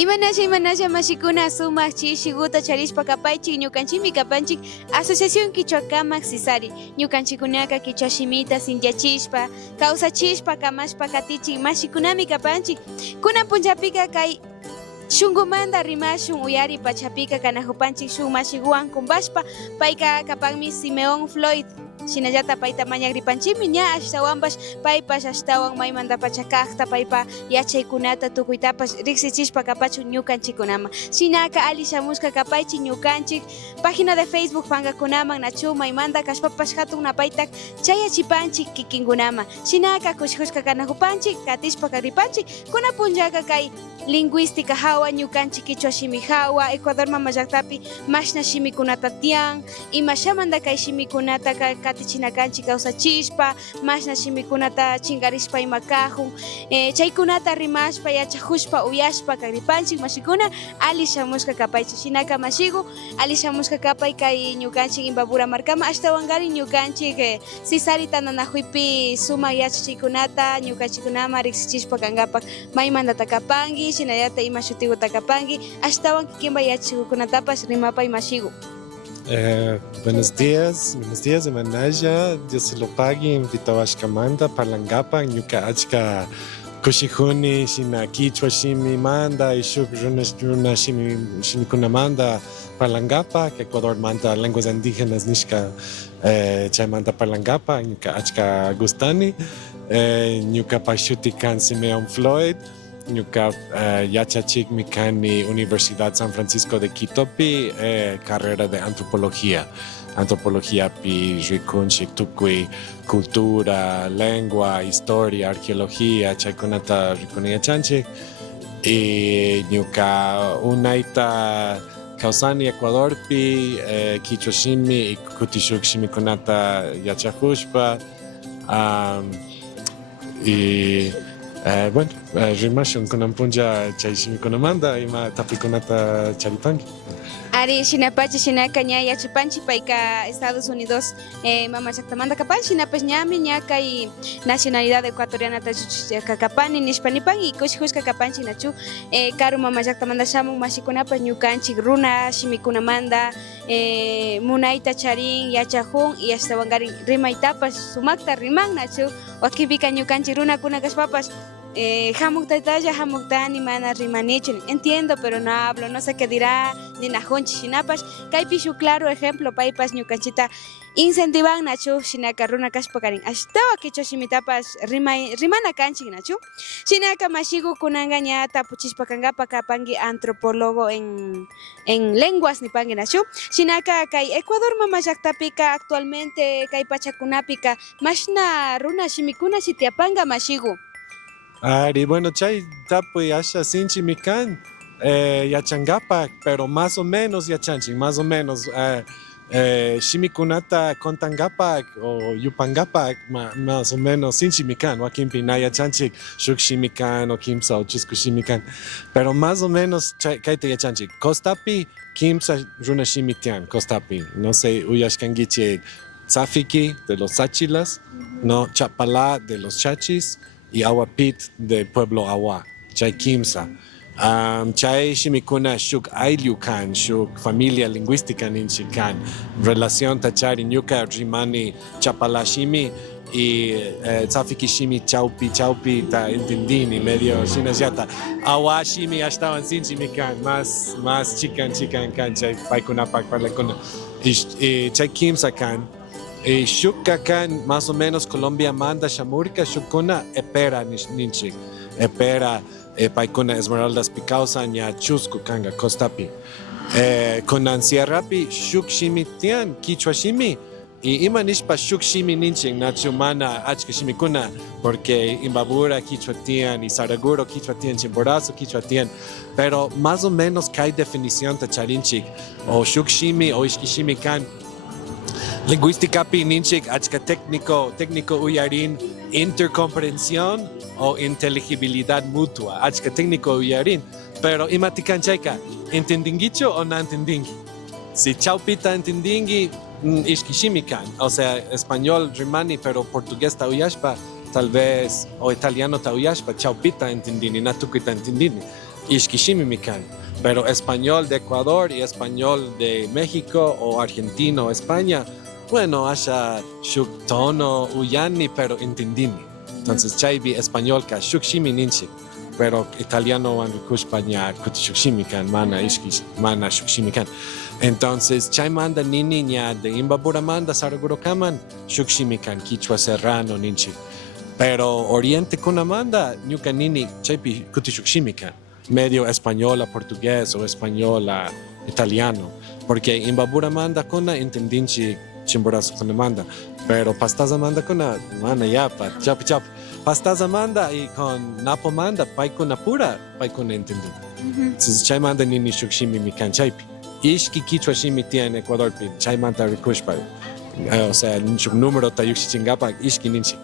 Imanasha mashikuna sumaq chishiguta charishpa kapaychik ñukanchikmi kapanchik Asociación Quichuacamaq Sisari. Ñukanchikkunaka quichua shimita sintiachishpa, kawsachishpa, kamashpa katichik mashikunami kapanchik. Kunan punchapika kay shunqumanta rimashun uyari pachapika kanajupanchik shun mashiguan kumbashpa payka kapanmi Simeón Floyd. Shinallata payta mañakripanchikmi ña ashtawanpash paypash ashtawan maymanta pachakaqta paypa yachaykunata tukuytapash riqsichishpa kapachun ñukanchikkunaman. Shinaka ali shamushka kapaychik ñukanchik página de Facebook pankakunaman nachu maymanta kashpapash hatun napaytak chayachipanchik kikinkunaman. Shinaka kushkushka kanajupanchik katishpa ripanchik kuna punllaka kay lingüística hawa ñukanchik quichua shimi hawa Ecuador mama llaqtapi mashna shimikunata tiyan ima shamanta kay shimikunata katichinakanchik kawsachishpa mashna shimikunata chingarishpa ima kahun chaykunata rimashpa yachakushpa uyashpa kay ripanchik mashikuna ali shamushka kapaychik shinaka mashiku ali shamushka kapay kay ñukanchik Imbabura markama ashtawanqari ñukanchik Sisarita nanakuypi sumaq yachachiykunata ñukanchikkunaman riqsichishpa kankapak maymantata kapanki shinallata ima shutikuta kapanki ashtawan kikinpa yachachikukunatapash rimapay mashiku. Buenos días, Imanaya, Dios se lo pague, invitado a Shkamanda, Palangapa, Ñuka Achka, Kushihuni, Shina Quichua Shimi Manda, y Shuk Runa Shimi Kunamanda, Palangapa, que Ecuador manda lenguas indígenas, Nishka Chaimanda Palangapa, Ñuka Achka Gustani, Ñuka Pashutikan Simeón Floyd, Ñuka yachachik mikani Universidad San Francisco de Quitopi, carrera de antropología. Antropología pi rikunchik tukui cultura, lengua, historia, arqueología, chaykunata rikuniyachanchik. Y ñuka unaita kawsani Ecuador pi quichua shimi y kutishuk shimikunata yachakushpa. Y bueno, rimashun kunan punja chay shimikunamanta ima tapikunata charipanki. Ari shinapachi shinaka ña yachapanchik payka Estados Unidos mama llaqtamanta kapan shinapash ñami ña kay nacionalidad ecuatorianata kakapani nishpanipan y kushikushka kapanchik nachu karu mama llaqtamanta shamun mashikunapash ñukanchik runa shimikunamanta munayta charin yachajun y ashtawankarin rimaytapash sumakta riman nachu wakipika ñukanchik runakuna kashpapash hamuktaytalla hamuktani mana rimanichu entiendo pero no hablo no sé qué dirá ni najunchi shinapash kaypi shuk claro ejemplo paypas ñukanchita incentivan nachu shinaka runa kashpa karin ashtawa quichua shimitapash rimana kanchik nachu shinaka mashiku kunanga ña tapuchishpa kankapa kapanki antropólogo en lenguas nipanki nachu shinaka kay Ecuador mama llaqtapika actualmente kay pachakunapika mashna runa shimikuna sitiapanka mashiku. Ari, bueno, chay tapu asha sinchi mikan, yachangapak, pero más o menos yachanchik, más o menos. Shimikunata kontangapak o yupangapak, más o menos sinchi mikan, wakimpi na yachanchik, shuk shimikan o kimsa o chisku shimikan. Pero más o menos kaite yachanchik. Kostapi, kimsa runa shimitian, kostapi. No sé, uyashkangichik Tzafiki de los Sachilas, no, Chapalá de los Chachis, y Aguapit del pueblo Awa, Chay Kimsa. Chay Shimikuna Shuk Aylukan, Shuk familia lingüística Ninchikan, relación Tachari Nyuka Rimani Chapalashimi y Tzafiki Shimi Chaupi ta entendini medio Shinajata. Awa Shimi estaban sin Shimikan, más chican kan Chay Paikuna Pak Palakuna. Y Chay Kimsa kan. Shukka kan más o menos Colombia manda shamurka shukuna epera ninchik epera paikuna esmeraldas picausa ña chusku kanga kostapi kunan sierrapi shuk shimi tian quichua shimi y ima nishpa shuk shimi ninchik nachu mana achka shimikuna porque Imbabura quichua tian y Saraguro quichua tian Chimborazo quichua tian pero más o menos hay definición tacharinchik o shuk shimi o ishkishimi kan lingüística pi ninchik achka técnico uyarin intercomprensión o inteligibilidad mutua achka técnico uyarin pero imatikan chayka entendingicho o no entendingi si chaupita entendingi ishkishimikan o sea español rimani pero portugués ta uyashpa tal vez o italiano ta uyashpa chaupita entendini natukuita entendini Ishkishimikan. Pero español de Ecuador y español de México o argentino o España, bueno, haya shuk tono uyani, pero entendini. Entonces, chaybi español ka shukshimi ninchi. Pero italiano van kushpaña kutishukshimikan, mana ishkish, mana shukshimikan. Entonces, chay manda nini ña de Imbabura manda Saragurokaman, shukshimikan, Quichua Serrano ninchi. Pero Oriente kuna manda, ñuka nini chaypi kutishukshimikan, medio español a portugués o español a italiano. Porque Imbabura manda kuna entendinchi chimborazo kuna manda. Pero pastaza manda kuna, mana yapa, chap chap. Pastaza manda y con napo manda, paikuna pura, paikuna entendin. Entonces, chay manda nini shukshimi mikan chaypi. Ishki Quichua shimi tiene Ecuador pi, chay manda rikushpa. O sea, shuk número ta yuxi chingapa, ishki ninchi.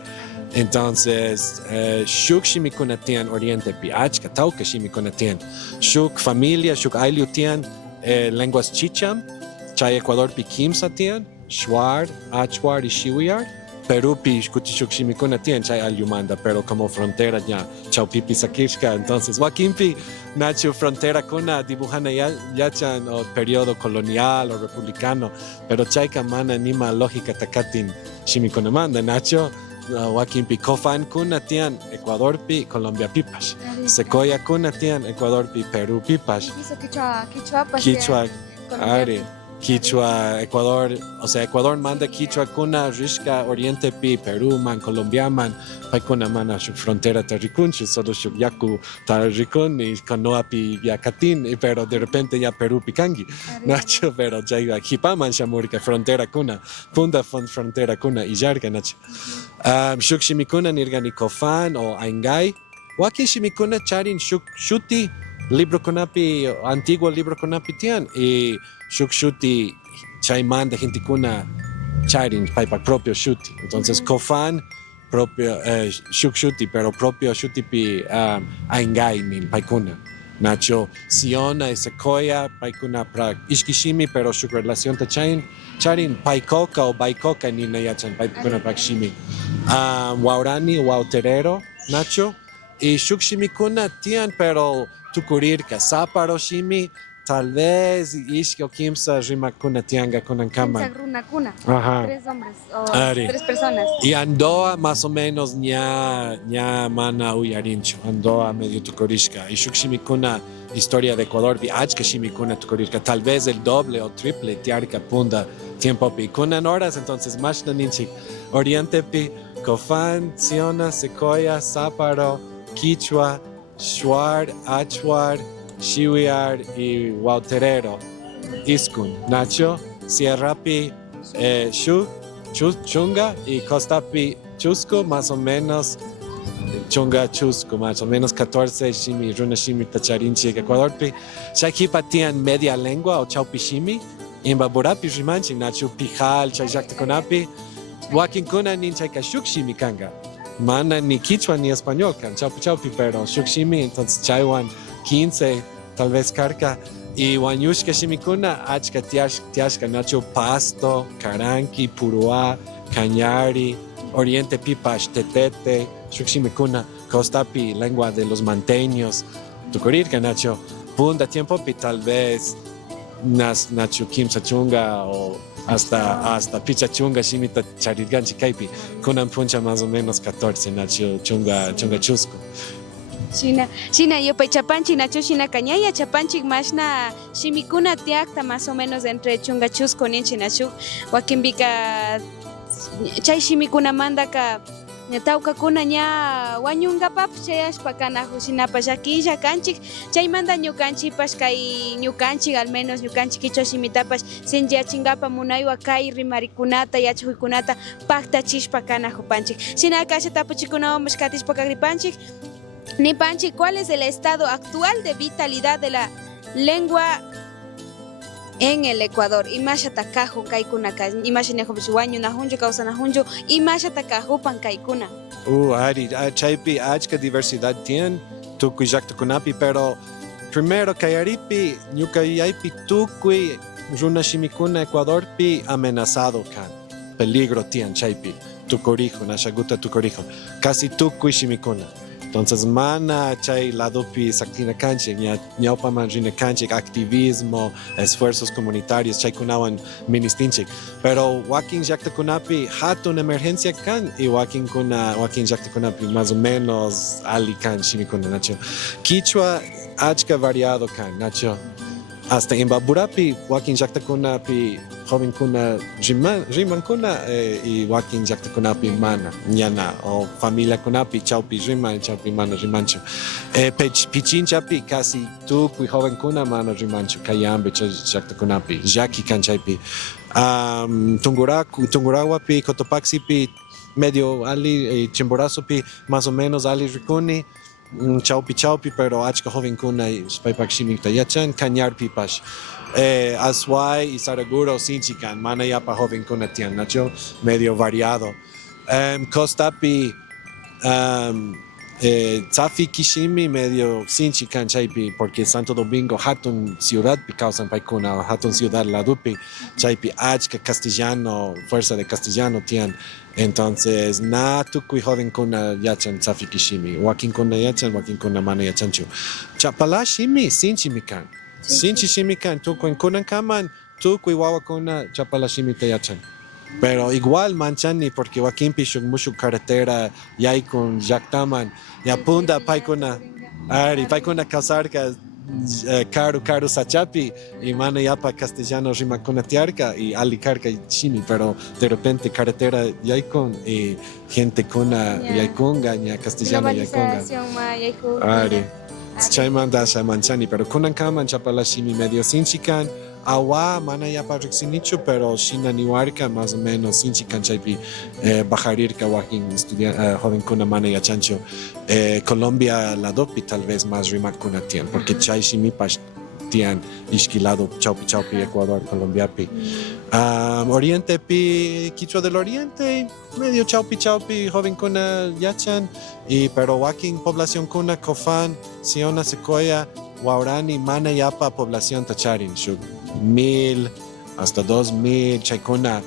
Entonces, shuk shimi kuna tian Oriente pi, achka tauka shimi kuna tian. Shuk familia, shuk ayllu tian lenguas chicham, chay Ecuador pi kimsa tian, Shuar, Achuar y Shiwiar. Perú pi shuk shimi kuna tian chay ayllu manda, pero como frontera ya, chaupipi sakishka. Entonces, wakimpi nacho frontera kuna dibujana yachan o periodo colonial o republicano, pero chayka mana nima lógica takatin shimi kuna manda, nacho. Wakimpi Kofan kuna tian Ecuador pi Colombia pipash. Sequoia kuna tian Ecuador pi Perú pipash. Quichua, Ari. Quichua, Ecuador, o sea, Ecuador manda Quichua kuna Rishka Oriente pi Perú man, Colombia man, paikuna mana shuk frontera taricunchu, solo shuk yaku taricun y canoa pi yacatín, pero de repente ya Perú picangi, nacho, pero ya iba Jipaman shamurka, frontera kuna, punta frontera kuna y yarga nacho. Shuk shimikuna nirgani Kofan o Aingay, waki shimikuna charin shuk shuti, libro kunapi, antiguo libro kunapi tian, y shuk shuti chayman de gente kuna charin paipa propio shuti. Entonces Kofan propio shuk shuti, pero propio shuti pi Aingay min paikuna. Nacho Siona y Sequoia paikuna pra ishkishimi, pero shuk relación ta charin paikoka o baikoka ni nayachan paikuna pra shimi. Waurani Wauterero Nacho y shuk shimi kuna tian, pero tukurirka saparo shimi. Tal vez ishki o kimsa rimakuna tianga kunan kaman. Ajá. 3 hombres o Ari. 3 personas. Y Andoa más o menos ña mana uyarincho. Andoa medio tukorishka. Y shukshimikuna historia de Ecuador vi achka shimikuna tukorishka. Tal vez el doble o triple tiarka punda tiempo pi. Kunan horas entonces mashna ninchik. Oriente pi Kofan, Siona, Sequoia, Sáparo, Quichua, Shuar, Achuar, Shiwiar y Wauterero, Iskun, Nacho, Sierrapi, Chunga y Costapi, Chusco, más o menos, Chunga, Chusco, más o menos 14, Shimi, Runa Shimi, Tacharinchi, Ecuadorpi, Shakipa tian media lengua o Chaupi Shimi, Imbaburapi, Rimanchi, Nacho, Pijal, Chayaktakonapi, Wakinkuna, Ninchaika, Shukshimi, Kanga, Mana ni Quichua ni Español, kan Chaupi Chaupi, pero Shukshimi, entonces Chaiwan, 15, tal vez Carca, y Wanyushka Shimikuna, Achka Tiashka Nacho, Pasto, Caranqui, Puruá, Cañari, Oriente Pipash, Tetete, Shukshimikuna, Costapi, lengua de los manteños, Tucurirka Nacho, Punda Tiempo Pi, tal vez Nacho Kim Sachunga o hasta Pichachunga, Shimita Charitgan Chikaipi, Kunan Puncha más o menos 14, Nacho Chunga Chusco. China yo chapanchi nacho China cañaya chapanchi mashna shimikuna tiakta más o menos entre chunga chusco ninchi nachu wakimbika chay shimikuna manda ka tauka kuna nya wanyunga pap chayash pakana husinapa shakilla kanchik chay manda ñukanchi pashkay ñukanchi al menos ñukanchi kichwa shimitapash sinja chingapa munaywa kay rimarikunata yachuykunata pakta chishpa kana hupanchik sina kasha tapuchikunawan mashkatishpa kagripanchik Nipanchi, ¿cuál es el estado actual de vitalidad de la lengua en el Ecuador? Imasha takajo kaikuna ka, imasha nejobichuaño nahunjo causa nahunjo, imasha takajo pan kaikuna. Ari, chaypi achka diversidad tiene, tukui jaktukunapi, pero primero kayaripi, ñukayaypi tukui runa shimikuna Ecuador pi amenazado kan, peligro tiene chaypi, tukorijo, nashaguta tukorijo, casi tukui shimikuna. Entonces, mana chay ladopi saktina canchik, ñaupa man rina canchik, activismo, esfuerzos comunitarios, chay kunawan ministinchik. Pero wakin yakta kunapi hatun emergencia kan y wakin yakta kunapi más o menos ali kan shimikuna, nacho. Quichua achka variado kan, nacho. Hasta en Baburapi, wakin yakta kunapi joven kuna riman kuna y wakin yakta kunapi mana ñana o familia kunapi chaupi riman chaupi mana rimancho pichinchapi casi tu kui joven kuna mana rimancho kayambe yakta kunapi yaki kanchaypi Tungurahuapi Cotopaxipi medio ali Chimborazopi más o menos ali rikuni chaupi pero achka joven kuna spaypak shimikta yachan Cañarpi pash Azuay y Saraguro Sinchican, Manayapa joven kuna tian, nacho, medio variado. Costapi, Tzafi Kishimi, medio Sinchican chaipi, porque Santo Domingo, Hatun ciudad pi causan paikuna, Hatun ciudad ladupi, chaipi achka castellano, fuerza de castellano tian. Entonces, na tukui joven kuna yachan Tzafi Kishimi, Joaquín kuna yachan, Joaquín kuna mana yachanchu. Chapala shimi, Sinchimican. Sinchi shimikan, tu en Kunankaman, tu Wawa Chapala shimita yachan. Pero igual manchani porque Joaquín Pishuk Mushu carretera yai con Yaktaman, Yapunda paikuna, paikuna Casarca, Caru Sachapi y Mana Yapa Castellano Rimakuna Tiarca y Alicarca y Shimi, pero de repente carretera Yaikon y gente kuna Yaikunga, ya Castellano Yaikunga. Chaymanda Manchani, pero Kunankaman Chapala Shimi medio Sinchikan, Awa Manayapa Rixinichu, pero Shina Niwarka más o menos Sinchikan Chaypi Bajarirka Joaquín joven kuna Manaya Chancho, Colombia Ladopi tal vez más Rimak kuna Tian, porque Chay Shimi Pash Tian Ishkilado Chaupi Ecuador Colombiapi. Oriente pi Quichua del Oriente medio chaupi joven kuna yachan pero Joaquín población kuna Cofán Siona Secoya Guarani Mana Yapa población tacharin 1000 hasta 2000 chaikuna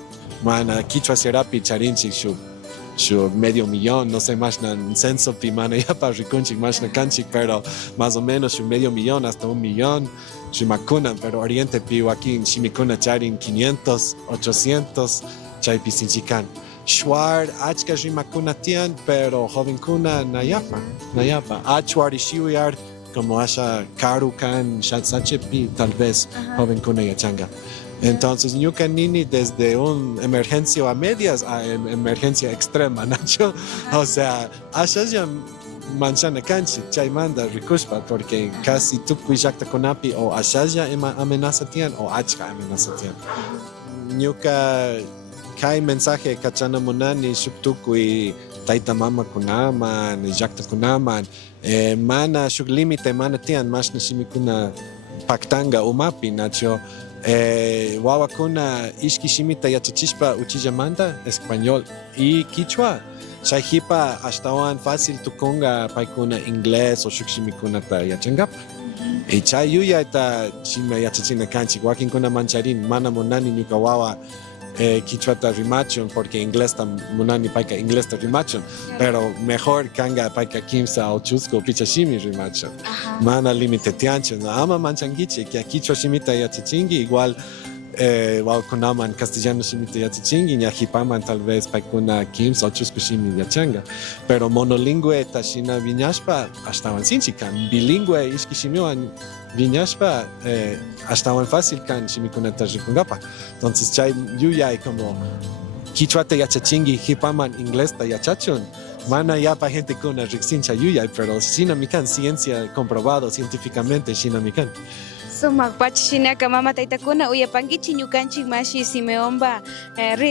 mana Quichua Serapi charinchik medio millón, no sé más en censo pi mana Yapa rikunchik más na canchik, pero más o menos medio millón hasta 1 millón Shimakuna, pero Oriente pi Joaquín Shimikuna charin 500, 800 chaypi sinchikan. Shuar achka Shimakuna tian, pero joven kuna Nayapa. Achuar y Shiuyar como asha Karukan Shatsachepi tal vez joven kuna yachanga. Entonces, Nini desde una emergencia a medias a emergencia extrema, Nacho. O sea, ya manchana canchi, chaymanda, rikushpa, porque casi tukui yakta konapi o ashaya amenaza tian o achka amenaza tian. Nyuka kai mensaje kachana monani shuktukui taita mama kunaman, yakta kunaman, mana shuk limite mana tian, mas nishimikuna paktanga umapi, Nacho. Wawa kuna ishki shimita yachachishpa uchillamanta español y quichua. Shayhipa ashtawan fácil tukunga paikuna inglés o shukshimikuna ta yachangap. Y chay yuya ta shima yachachina kanchi wakin kuna mancharin mana monani nyuka wawa quichua ta rimachon porque inglés ta monani paika inglés ta rimachon, pero mejor kanga paika kimsa o chusco pichashimi rimachon. Mana limite tiancho, ama manchangiche que quichua shimita yachachingi igual Wow kunaman castellano shimita yachachingi ñajipaman tal vez paikuna kimsa o chusco shimi yachanga, pero monolingüe tashina viñashpa ashtawan sinchikan, bilingüe ishki shimiwan viñashpa ashtawan fácil kan shimikuna tajikungapa. Entonces chay yuya como quichua ta yachachingi hipaman inglés ta yachachun mana yapa gente kuna rixincha yuya, pero shinamikan ciencia comprobado científicamente shinamikan. Sumak pachishinaka mama taytakuna uyapankichik ñukanchik mashi Simeonba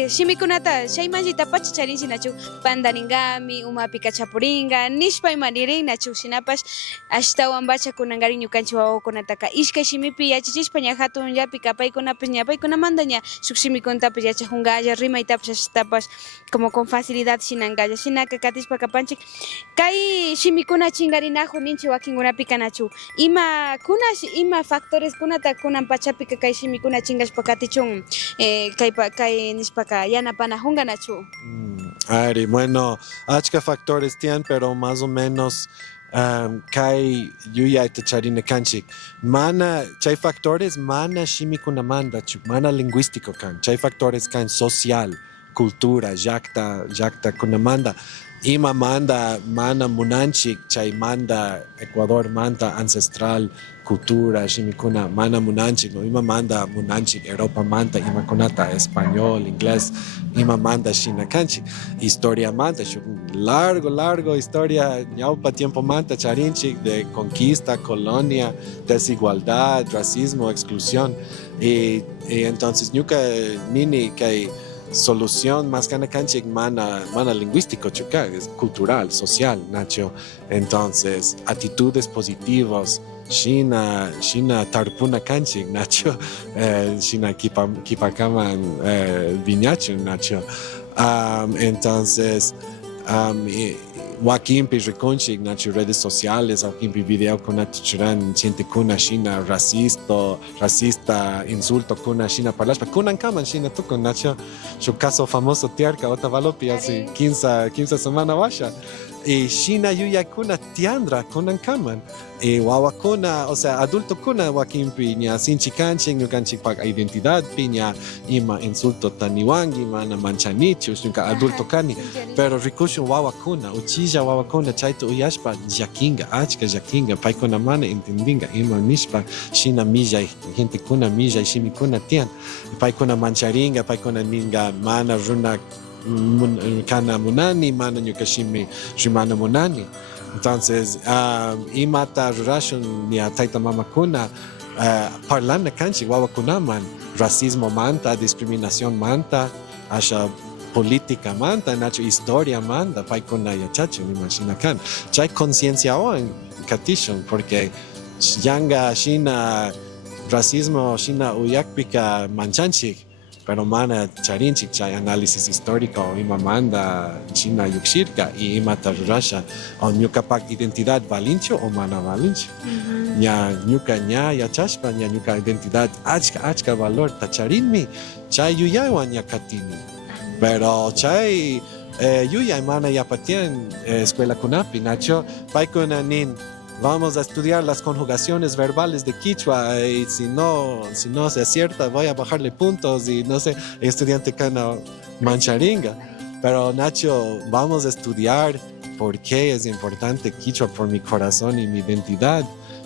shimikunata chaymanllita pachicharinchinachu pandaringami umapi kachapuringa nishpayman ririnnachu shinapash ashtawan bachakunangarin ñukanchik wawakunataka ishkay shimipi yachachishpa ña hatunllapi kapaykunapish ña paykunamanta ña shuk shimikunatapish yachajunqalla rimaytapish ashtapash como con facilidad shinanqalla shinaka katishpa kapanchik kay shimikuna chingarinajun ninchik wakinkunapi kanachu ima factores kunata kunan pachapika kay shimikuna chingashpa katichun kay nishpaka yanapana hunganachu. Ari, bueno, achka factores tienen, pero más o menos kai yuya ite charine kanchik. Mana, chay factores mana shimikuna manda, mana lingüístico kan. Chay factores kan social, cultura, yakta kunamanda. Ima manda mana munanchik, chay manda Ecuador manda ancestral, cultura, shimikuna, mana munanchik, no ima manda munanchik, Europa manda, ima kunata español, inglés, ima manda shina kanchik, historia manda, largo historia, ñaupa tiempo manda charinchik de conquista, colonia, desigualdad, racismo, exclusión, y entonces nunca nini que solución más que canchik mana lingüístico chuka, es cultural, social, Nacho. Entonces, actitudes positivas, Shina tarpuna canchik, Nacho, Shina kipakaman viñacho, Nacho. Entonces, Wakimpi reconchik, Nacho, redes sociales, Wakimpi video con Nachuran, siente kuna Shina racista, insulto kuna Shina parlashpa, kunan kaman Shina tu con Nacho, su caso famoso tiarca, ota valopi, hace 15 semanas vasha. Y Shina yuya kuna tiandra kunan kaman. Y wawa kuna, o sea, adulto kuna wakimpi, ña sinchi kanchik, ñukanchik pak identidad piña, ima insulto taniwangi, mana manchanichu, nunca adulto kani. Pero rikushu wawa kuna, uchilla wawa kuna, chaito uyashpa, achka yakinga, paikuna mana entendinga, ima mishpa, Shina milla, gente kuna milla, shimi kuna tian, paikuna mancharinga, paikuna ninga, mana runa, kana munani, mana nyukashimi, shimana munani. Entonces, imata rurashun ni taita mama kuna, parlana kanchi wawa kunaman, racismo manta, discriminación manta, asha política manta, nacho historia manta, paikuna yachacho, ni machina kan. Chay conciencia oan katishon, porque yanga shina racismo, shina uyakpika manchanchik, pero mana charinchik chay análisis histórico ima manda China yukshirka y ima tarurasha o ñukapak identidad valincho o mana valincho. Ña ñuka ña yachashpa ña ñuka identidad achka valor tacharinmi chay yuyaywan ña katini. Pero chay yuyay mana yapatian escuela kunapi nacho paikuna nin vamos a estudiar las conjugaciones verbales de Quichua y si no se acierta voy a bajarle puntos y no sé, estudiante cana mancharinga. Pero Nacho, vamos a estudiar por qué es importante Quichua por mi corazón y mi identidad,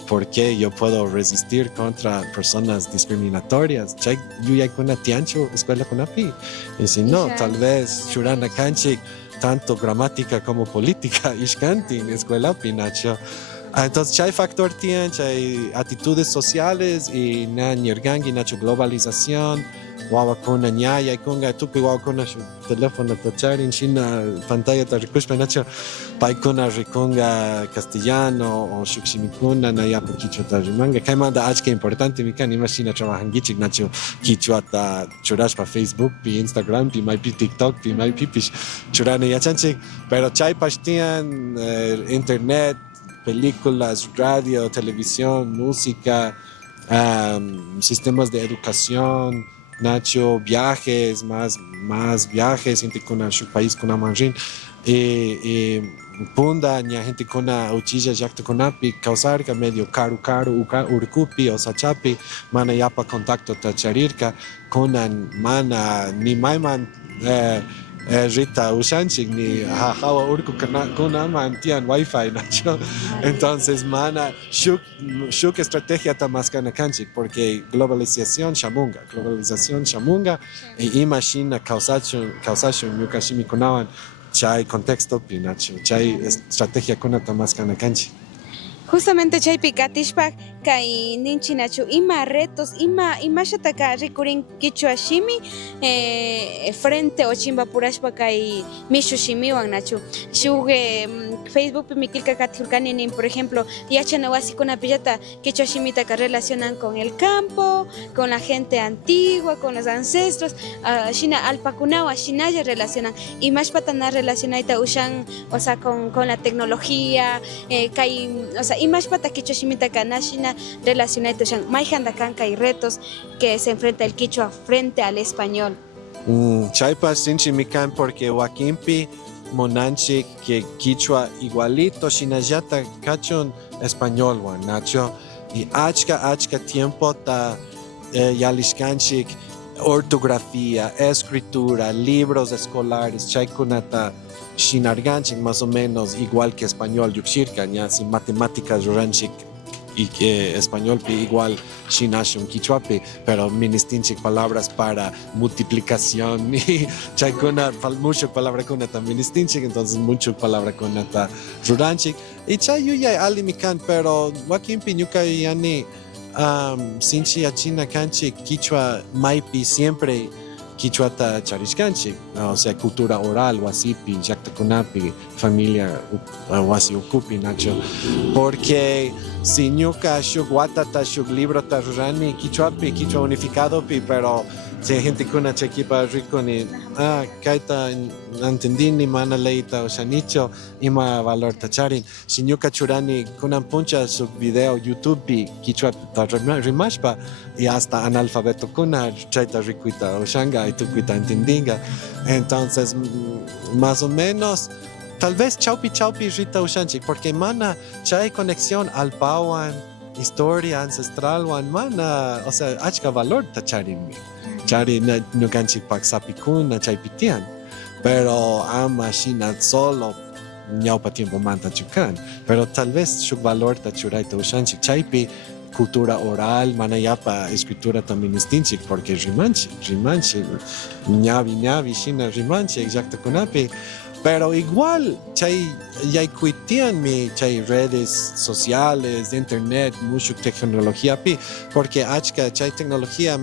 por qué yo puedo resistir contra personas discriminatorias. Chay yuya kuna tiancho escuela kunapi. Y si no, tal vez churana kanchik, tanto gramática como política, ishkanti en escuela pi Nacho. Entonces, hay factor tiene, hay actitudes sociales y na nirgangi nacho globalización, wawakuna ñaya y kunga tupi wawakuna su teléfono tachar en China pantalla ta rikushpa nacho paikuna rikunga castellano o shukshimikuna na yapo quichua ta rimanga kaimanda achka importante mikan imagina trabajangichik nacho quichua ta churashpa Facebook pi Instagram pi mai pi TikTok pi mai pipish churane yachanchik pero chay pashtian internet películas, radio, televisión, música, sistemas de educación, Nacho, viajes, más viajes, gente con su país con mandarín, punda, gente con uchilla, yakta con api, causar que medio caru, urkupi o sachapi, mana yapa contacto tacharirka, konan mana ni maiman, Rita Ushanchik ni hawa urku kuna mantian wifi nacho. Entonces mana shuk estrategia tamaskana kanchik porque globalización shamunga e imagina causation yukashimi kunawan chay contexto pinacho chay estrategia kuna tamaskana kanchik. Justamente chaypi katishpak kay ninchi nachu ima retos ima shataka rikurin quichua shimi frente o chimba purashpa kay mishu shimiwan nachu shuk Facebook pi mikilka kathurkaninin por ejemplo yachana wasikuna pillata quichua shimita que relacionan con el campo, con la gente antigua, con los ancestros, shina alpakunawa shinaya relacionan y más patana relacionaita ushan o sea con la tecnología kay o sea imash pata quichua shimita kanashina relacionado con maijanda kanka y retos que se enfrenta el quichua frente al español. Chaypa sinchimikan porque Huaquimpi monanchi que quichua igualito shinayata cachon español wan nacho y achka tiempo ta yalishkanchik ortografía, escritura, libros escolares, chaykunata shinarganchik más o menos igual que español yukshirkan ya sin matemáticas ruranchik y que español igual shinashun quichuapi, pero ministinchik palabras para multiplicación y chaykuna mucho palabra kunata ministinchik, entonces mucho palabra kunata ruranchik y chayuya alimikan, pero Huaquimpi ñuka yani sinchi achina kanchik quichua maipi siempre quichuata charishkanchik, o sea, cultura oral, wasipi, llaqtakunapi, familia wasi ukupi, nacho, porque si ñuka shuk watata shuk libro ta rurani quichuapi, quichua unificado pi, pero si gente kuna chekipa rico ni kaita antendini mana leita o shanicho ima valor tacharin si ñuka churani kunan puncha su video YouTube pi quichua ta rimashpa y hasta analfabeto kuna chaita rikuita o shanga y tukuita entendinga, entonces más o menos tal vez chaupi rita ushanchik porque mana chay conexión al pawan historia ancestral wan mana, o sea, achka valor tacharinmi chari no ganchik pak sapikuna chay pitian, pero ama shina solo ñaupa tiempo manta chukan, pero tal vez shuk valor tachuraita ushanchik chaypi cultura oral, manayapa escritura también distinchik porque rimanchik ñavi shina rimanchik llaqtakunapi. Pero igual, chay kuitianmi chay redes sociales, internet, mucho tecnología pi, porque achka chay tecnología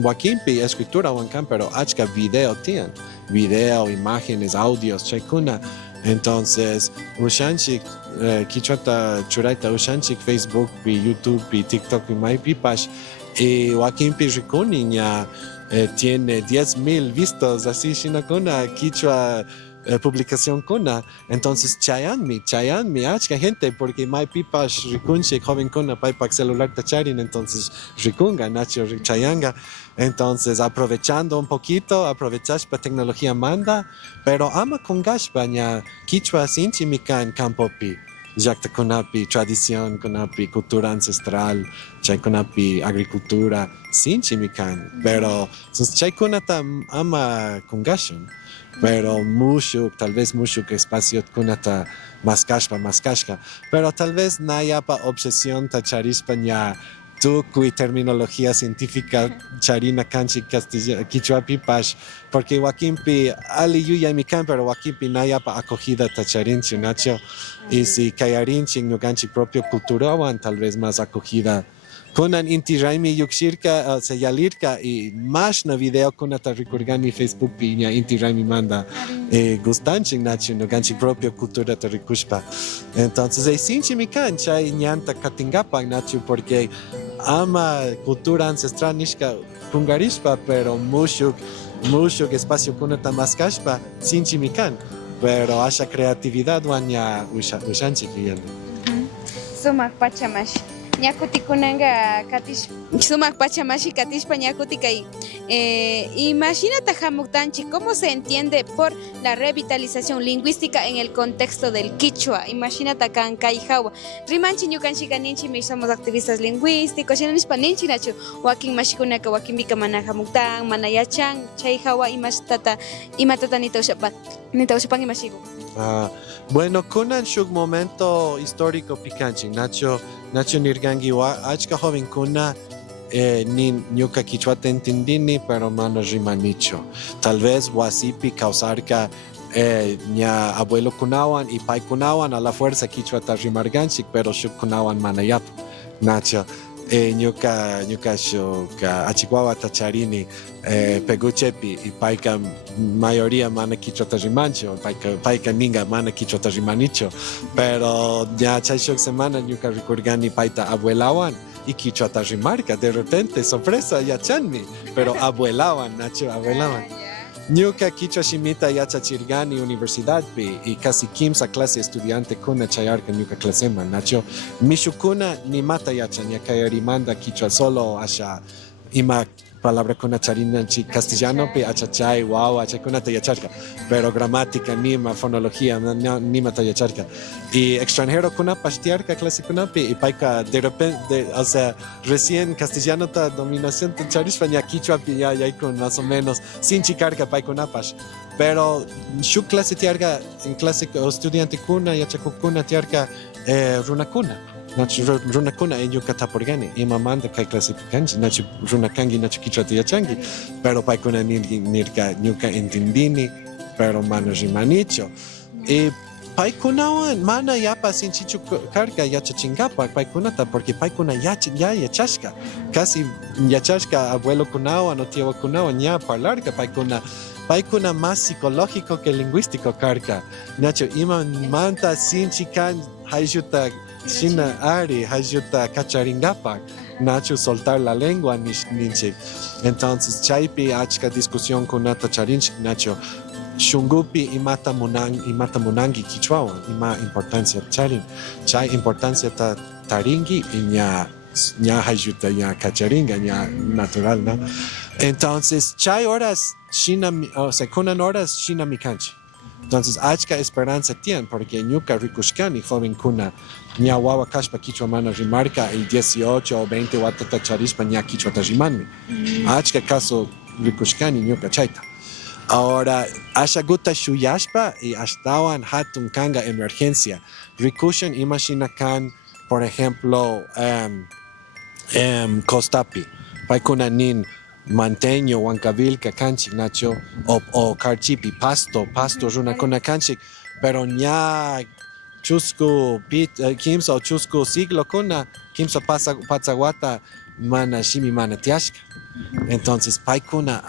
Huaquimpi, escritura wankan, pero achka video tian, video, imágenes, audios, chay kuna. Entonces, ushanchik, quichuata churaita ushanchik, Facebook, pi YouTube, pi TikTok, pi maipi pash, y Huaquimpi rikuni ya tiene 10,000 vistos, así shinakuna, quichua publicación kuna, entonces chayanmi achka gente porque mai pipas rikunche joven kuna paipak celular tacharin, entonces rikunga nacho chayanga, entonces aprovechando un poquito aprovechashpa tecnología manda, pero ama kungashpa ña quichua sinchi mikan campopi llaqtakunapi tradición kunapi cultura ancestral chay kunapi agricultura sinchi mikan, pero chay kunata ama kungashun, pero tal vez mucho que espacio kunata maskashka, pero tal vez nayapa obsesión tacharispa ña tuku y terminología científica charina kanchi castilla quichuapi pash, porque Huaquimpi ali yuya mikan, pero Huaquimpi nayapa acogida tacharinchi nacho, y si kayarinchi ñuganchi propio cultura wan tal vez más acogida kunan inti raimi yukshirka se yalirka y más na video kunata rikurgani Facebook pi ña inti raimi manda gustanchin nachi no ganchi propio cultura ta rikushpa, entonces sinchi mikan chay ñanta katingapa nachi porque ama cultura ancestral nishka kungarishpa, pero mushuk espacio kunata maskashpa sinchi mikan, pero asha creatividad waña ushanchik yendo. Sumak pachamash. Ñakutikunanga katish sumak pachamashi katishpa ñakutika imagínate hamuktanchi cómo se entiende por la revitalización lingüística en el contexto del quichua. Imagínate kan kaihawa rimanchi ñukanchika ninchi mi somos activistas lingüísticos sinanispa ninchi nachu wakin mashikunaka wakinbika mana hamuktan mana yachan chay hawa imatata nitawshapan imashiku. Bueno, kunan shuk momento histórico picanchi nacho nirgangi achka joven kuna ni ñuka quichuata entendini, pero mana rimanicho. Tal vez wasipi causarka ña abuelo kunawan y pai kunawan a la fuerza quichuata rimarganchik, pero shuk kunawan manayap nacho. Ñuka shuka achikwawa tacharini peguchepi y paika mayoría mana quichuata rimancho, paika ninga mana quichuata rimanicho, pero ya chay shuk semana ñuka rikurgani paita abuelawan y quichuata rimarca, de repente sorpresa yachanmi, pero abuelawan nacho abuelawan. Ñuka quichua shimita yachachirgani universidad pi y casi 15 clase estudiante kuna chayarka ñuka clasema nacho mishukuna ni mata yachan ya kayarimanda quichua solo asha ima palabra kuna charina chi castellano pi achachay wow achay kuna tayacharka pero gramática nima fonología nima tayacharka y extranjero kuna pastiarka clase kuna pi y paika de repente o sea recién castellano ta dominación ta charishpa ya quichua pi ya con más o menos sin chicarka paika kuna pas pero su clase tiarka en clase estudiante kuna ya kuna tiarka runa kuna Nachi runakuna en Yucataporgani, y mamanda kai clasificanchi, nachi runakangi, nachi kichati yachangi, pero paikuna nirka nyuka entendini, pero mana rimanicho. Y paikunawan mana yapa sinchichu karka yachachingapa, paikunata, porque paikuna ya yachashka, casi yachashka abuelo kunawan o tío kunawan ya parlarka paikuna más psicológico que lingüístico karka. Nacho, ima manta sinchikan hayuta China Ari, Hayuta Kacharingapak, Nacho soltar la lengua ninchik. Entonces, Chaipi achka discusión con Nata Charinchik, Nacho, Shungupi y Mata Munangi Kichwawan, y más importancia Charin. Chai importancia ta Taringi y ña Hayuta, ña Kacharinga, ña natural, ¿no? Entonces, Chai horas, China, o sea, kunan horas, China Mikanchi. Entonces, achka esperanza tienen, porque ñuka rikushkani joven kuna ña wawa kashpa kichwa mana rimarka el 18 o 20 watata charispa ña kichwa tajimanmi. Achka caso rikushkani ñuka chaita. Ahora, ashaguta shuyashpa y ashtawan hatun kanga emergencia. Rikushan imagina kan, por ejemplo, Costapi. Paikuna nin manteño, huancavilca, canchic, nacho, o carchipi, pasto, runa kuna canchic, pero ña chusku kimsa o chusku siglo kuna, kimsa patzaguata, mana shimi mana tiashka. Entonces, paikuna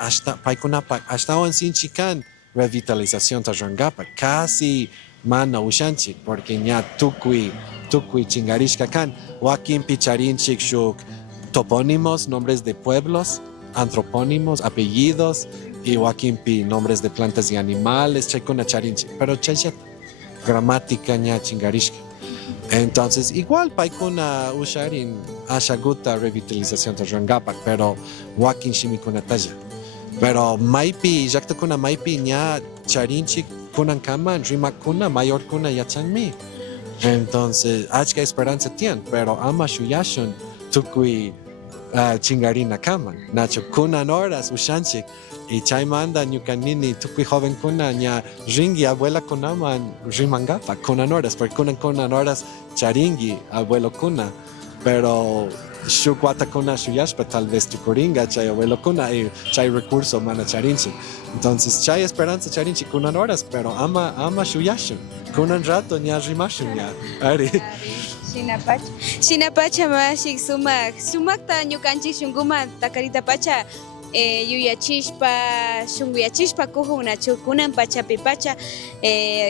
hasta sin chican revitalización tarangapa, casi mana ushanchik, porque ña tukui chingarishka kan, Joaquín Picharinchik shuk, topónimos, nombres de pueblos, antropónimos, apellidos, y Joaquín Pi, nombres de plantas y animales, Chaikuna Charinchi, pero Chayet, gramática ña chingarishka. Entonces, igual Paikuna Usharin, Ashaguta, revitalización de Rangapak, pero Joaquín Shimikuna Taya. Pero Maipi, Yaktakuna Maipi, ña Charinchi, Kunan Kaman, Rimakuna, Mayor Kuna Yachanmi. Entonces, Achka Esperanza tiene, pero Ama Shuyashun, Tukui, chingarina kaman, nacho kunan horas ushanchik y chaymanda ñukanini tukui joven kuna ña ringi abuela kunaman rimangapa kunan horas, porque kunan horas charingi abuelo kuna, pero shukwata kuna shuyashpa tal vez tukuringa chay abuelo kuna y chay recurso mana charinchi. Entonces chay esperanza charinchi kunan horas, pero ama shuyashun kunan rato ña rimashun ña ari. Shinapacha mashik sumak ta ñukanchik shunguma takarita pacha yuyachishpa shunguyachishpa kuhun nachu kunan pachapi pacha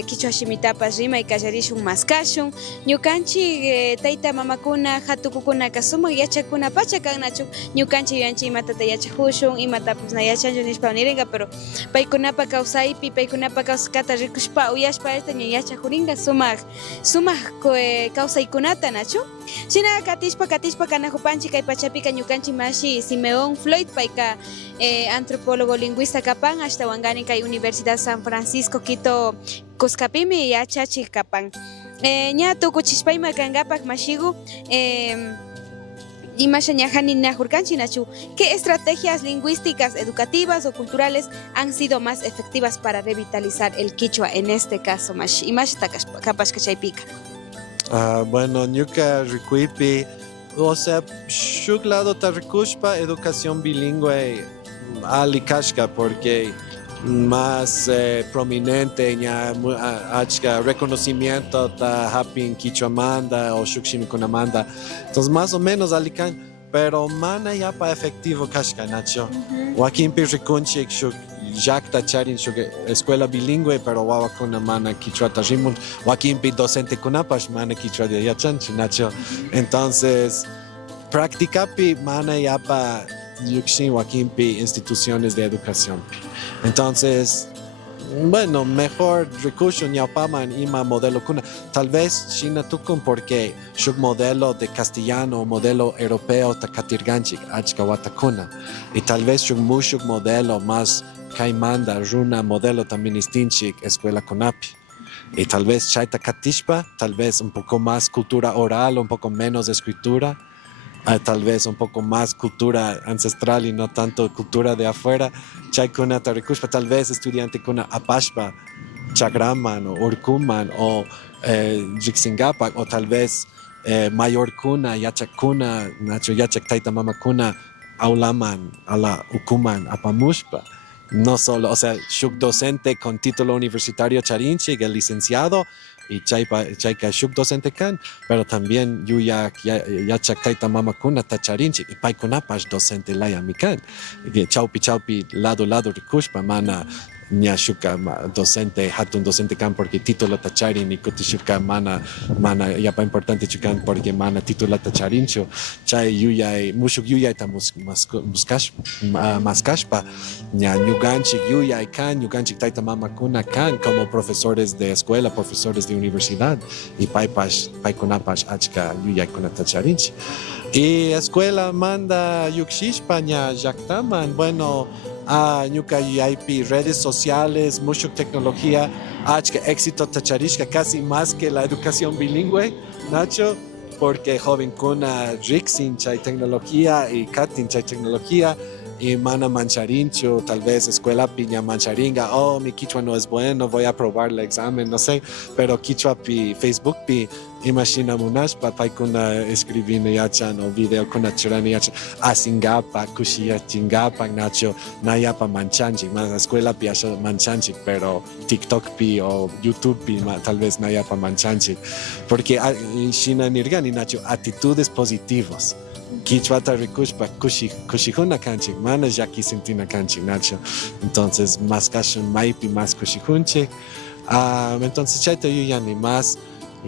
kichwa shimitapas rima y kallarishun maskashun ñukanchik tayta mamakuna hatukukuna sumak yachakuna pacha kan nachu ñukanchik yuyanchik imatata yachajushun imatapis na yachanchu nishpa niringa pero paykunapa kawsaypi paykunapa kawsakata rikushpa uyashpa esta ña yachajuringa sumak kawsaykunata nachu shina katishpa kanajupanchik kay pachapika ñukanchik mashi Simeón Floyd payka antropólogo lingüista kapan hasta wangani kay Universidad San Francisco Quito Cuscapimi yachachik kapan ña tukuchishpayma kangapak mashigu Imasha ñajani najurkanchik nachu ¿qué estrategias lingüísticas, educativas o culturales han sido más efectivas para revitalizar el quichua en este caso mashi imasha kapashka chaypika? Bueno, ñuka rikuipi, o sea, shuk lado ta rikushpa educación bilingüe alikashka porque más prominente ña achka reconocimiento ta hapin quichuamanda o shukshimikunamanda. Entonces más o menos alikan, pero mana yapa efectivo kashka nacho. Joaquín Pirrikunchik shuk Jacta charin shuk escuela bilingüe, pero wawa kuna mana quichua tajimun. Joaquín Pi docente kunapash mana quichua de yachanchi nacho. Entonces practica pi mana yapa yukshin Joaquín Pi instituciones de educación. Entonces Bueno, mejor recurso ñaupaman ima modelo kuna. Tal vez China tukun porque su modelo de castellano, modelo europeo takatirganchik, achka watakuna. Y tal vez su mushuk modelo más caimanda, runa modelo también istinchik, escuela conapi. Y tal vez chaita katishpa, tal vez un poco más cultura oral, un poco menos escritura. Tal vez un poco más cultura ancestral y no tanto cultura de afuera. Chay kuna tarikushpa, tal vez estudiante kuna apashpa, chagraman o urkuman o jiksingapak o tal vez mayor kuna, yachak kuna, nacho yachak taita mama kuna, aulaman, ala ukuman, apamushpa. No solo, o sea, shuk docente con título universitario charinchi, el licenciado, y chayka shuk docente kan, pero también yuya yachak taita mama kuna tacharinchi, y paikunapash docente laya mikan. Chaupi lado rikushpa mana nya shuka docente hatun docente kan porque título tacharin y kuti shuka mana yapa importante chukan porque mana título tacharincho chay yuyay mushuk yuyay ta maskashpa nya nyuganchik yuyay kan nyuganchik taita mama kuna kan como profesores de escuela, profesores de universidad y paikunapash achka yuyay kuna tacharinchi. Y escuela manda yukshishpa nya yaktaman, bueno, ñuka yuyaypi redes sociales, mucha tecnología, achka éxito tacharishka casi más que la educación bilingüe, Nacho, porque joven kuna rixin chay tecnología y katin chay tecnología y mana mancharincho, tal vez escuela piña mancharinga, oh, mi quichua no es bueno, voy a probar el examen, no sé, pero quichua pi Facebook pi imagina munashpa paikuna escribina yachan o video kuna churani yachan asingapa kushia chingapa nacho nayapa manchanchik más escuela pi asha manchanchik pero TikTok pi o YouTube pi tal vez nayapa manchanchik porque shina nirgani nacho actitudes positivos. Kichwata rikushpa kushihuna kanchik, mana yaki sentina kanchik, Nacho. Entonces, más kashun maipi, más kushihunchik. Entonces, chayta yuyani más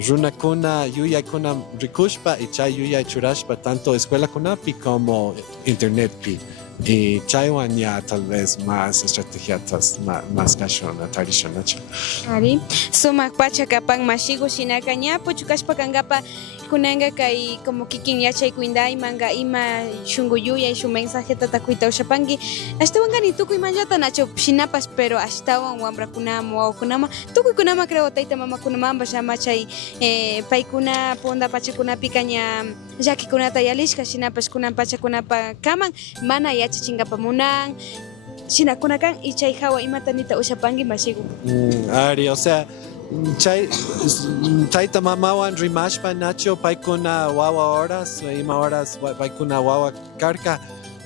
runa kuna, yuyay kuna rikushpa y chay yuyay churashpa, tanto escuela kunapi como internet pi. Y chaywan ya tal vez más estrategias más kashun, tarishan, Nacho. Ari, sumak pacha kapan mashigo shinaka ñapu chukashpa kankapa kunanga kay como kikin yachay kuinday manga ima shunguyuya y su mensaje tatakuita ushapangi ashtawan gani tukuy manllata nacho shinapas pero ashtawan wambrakunama wawakunama tukuy kunama creo tayta mamakunamamba shamachay paykuna ponda pachakunapi kaña llakikunata yalishka shinapas kunan pachakunapa kaman mana yachachinkapamunan shinakunakan y chay hawa imatanita ushapangi mashigu. Ari, o sea, Taita mamawan rimashpa Nacho paikuna wawa horas, ima horas paikuna wawa karka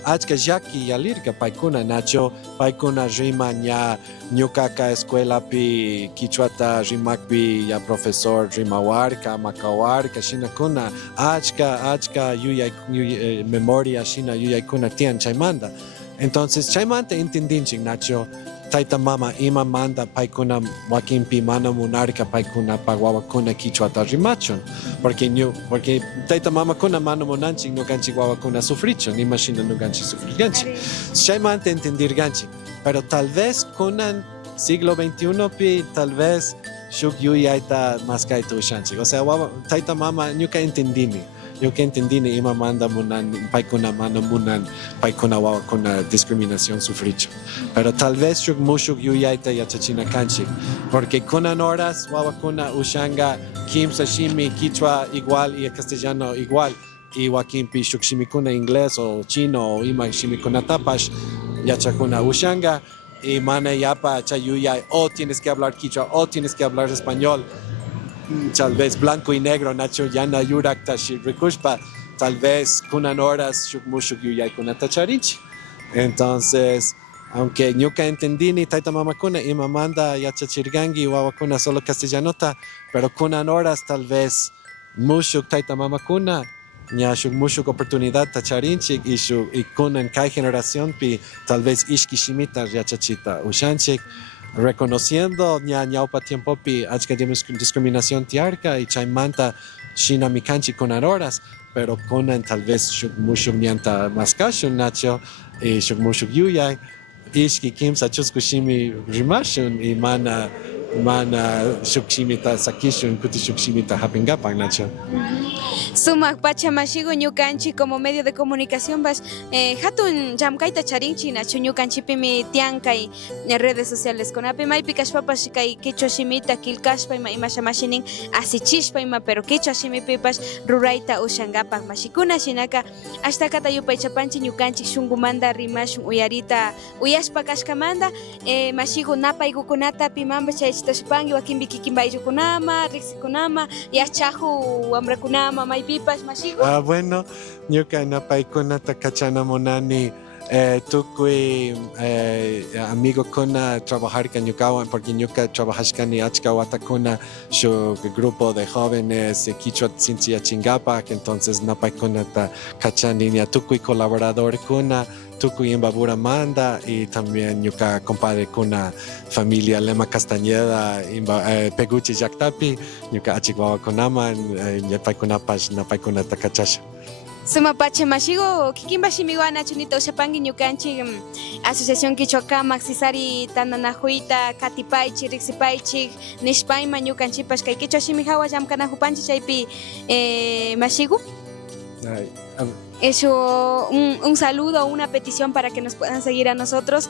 achka yaki yalirka paikuna Nacho paikuna rima nya ñukaka escuela pi kichwata rimakpi ya profesor rimawarka makawarka shinakuna achka yuyay memoria shina yuyaykuna tian chaymanta. Entonces chaymanta entendinchik Nacho taita mama ima manda paikuna wakinpi mana munarka paikuna pagwawakuna kichwata rimachon porque taita mama kuna mana munanchik nukanchik wawakuna sufrichon imagina nukanchik sufriganchik chaymanta entendirganchik pero tal vez kunan siglo XXI pi tal vez shuk yuyayta maskayta ushanchik o sea taita mama ñuka entendini ima manda munan paikuna mana munan paikuna wawakuna discriminación sufricho. Pero tal vez shuk mushuk yuyayta yachachina kanchik. Porque kunan horas wawakuna ushanga kim sashimi kichwa igual y castellano igual. Y wakimpi shuk shimikuna inglés o chino o ima shimikuna tapash yachakuna ushanga. Y mana yapa chayuyay o tienes que hablar kichwa o tienes que hablar español. Tal vez blanco y negro, Nacho, yana yurak rikushpa, tal vez kunan horas shuk yuyay kuna tacharinchi. Entonces, aunque ñuka entendini taita mamakuna ima manda yachachirgangi wawakuna solo castellanota, pero kunan horas tal vez mushuk taita mamakuna nya shuk mushuk oportunidad tacharinchik y kunan kai generación pi tal vez ishkishimita yachachita ushanchik. Reconociendo ñaupa tiempo pi achka discriminación tiarka y chaymanta shina mikanchi kunan horas, pero kunan tal vez shuk mushuk ñanta maskashun Nacho y shuk mushuk yuyay ishki kimsa chuskushimi rimashun y mana shukshimita sakishun kuti shukshimita hapingapan nacho. Sumak pachamashigo ñukanchik como medio de comunicación bas hatun llamkayta charinchik nachu ñukanchipimi tian kay redes sociales kunapi maypi kashpapash kay kichwa shimita kilkashpa ima shamashinin asichishpa ima pero kichwa shimipipash rurayta ushangapak mashikuna shinaka ashtaka yupaychapanchik ñukanchik shunkumanta rimashun uyarita uyashpa kashkamanta mashigo napaykukunata pimanpas chaychitashpanki wakinpi kikinbayllunkunama riqsikunama yachaju wambrakunama maypipas mashigo. Bueno, ñuka napaykunata kachanamunani tukuy amigo kuna trabajar con ñukawan porque ñuka trabajashkani achka watakuna shuk grupo de jóvenes Quichua Tzintziyachingapak, entonces napaykunata kachani tukuy colaborador kuna tukuy imbabura manda y también ñuka compadre kuna familia Lema Castañeda Peguchi Llaqtapi ñuka achik wawakunaman yapaykunapash napaykunata kachasha. Suma pachamashigo kikinbashimiwan nachunita ushapanki ñukanchik asociación Quichuacamak Sisari tananajuita katipaychik riqsipaychik nishpayma ñukanchipash kay Quichua shimi hawa llamkanajupanchik chaypi mashigo. Eso, un saludo, una petición para que nos puedan seguir a nosotros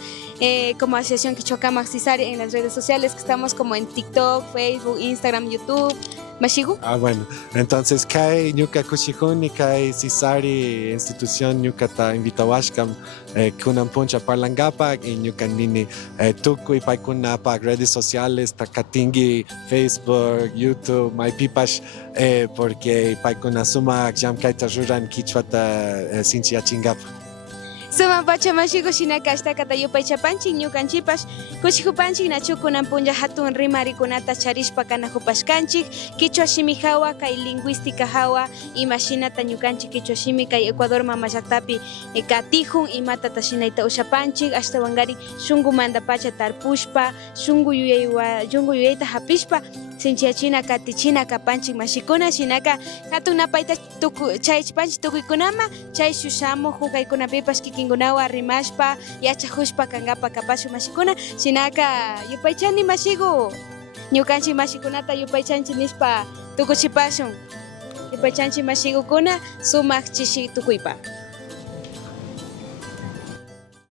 como Asociación Quichuacamak Sisari en las redes sociales, que estamos como en TikTok, Facebook, Instagram, YouTube. ¿Mashigu? Bueno, entonces kai ñuka kushihuni kai Sisari institución ñuka ta invitawashkam kunan puncha parlangapak y ñuka nini tukuy paykunapak redes sociales ta katingi Facebook, YouTube, maypipash porque paykuna sumak llamkayta ruran Quichuata Tzintziyachingapak. Suma pachamashigo shinaka ashtaka yupaychapanchik ñukanchipash kushijupanchik nachu kunan punlla hatun rimarikunata charishpa kanajupashkanchik Quichua shimi hawa kay lingüística hawa imashinata ñukanchik Quichua shimi kay Ecuador mama llaqtapi katijun imatata shinayta ushapanchik ashtawankarin shunkumanta pacha tarpushpa shunku yuyayta hapishpa Tzintziyachina katichina kapanchik mashikuna shinaka hatun napayta chaychpanchik tukuykunama chay shushamuq hunkaykunapipash kikinkunawan rimashpa yachajushpa kankapa kapashun mashikuna shinaka yupaychani mashigu ñukanchik mashikunata yupaychanchik nishpa tukuchipashun yupaychanchik mashigukuna sumak chishi tukuypa.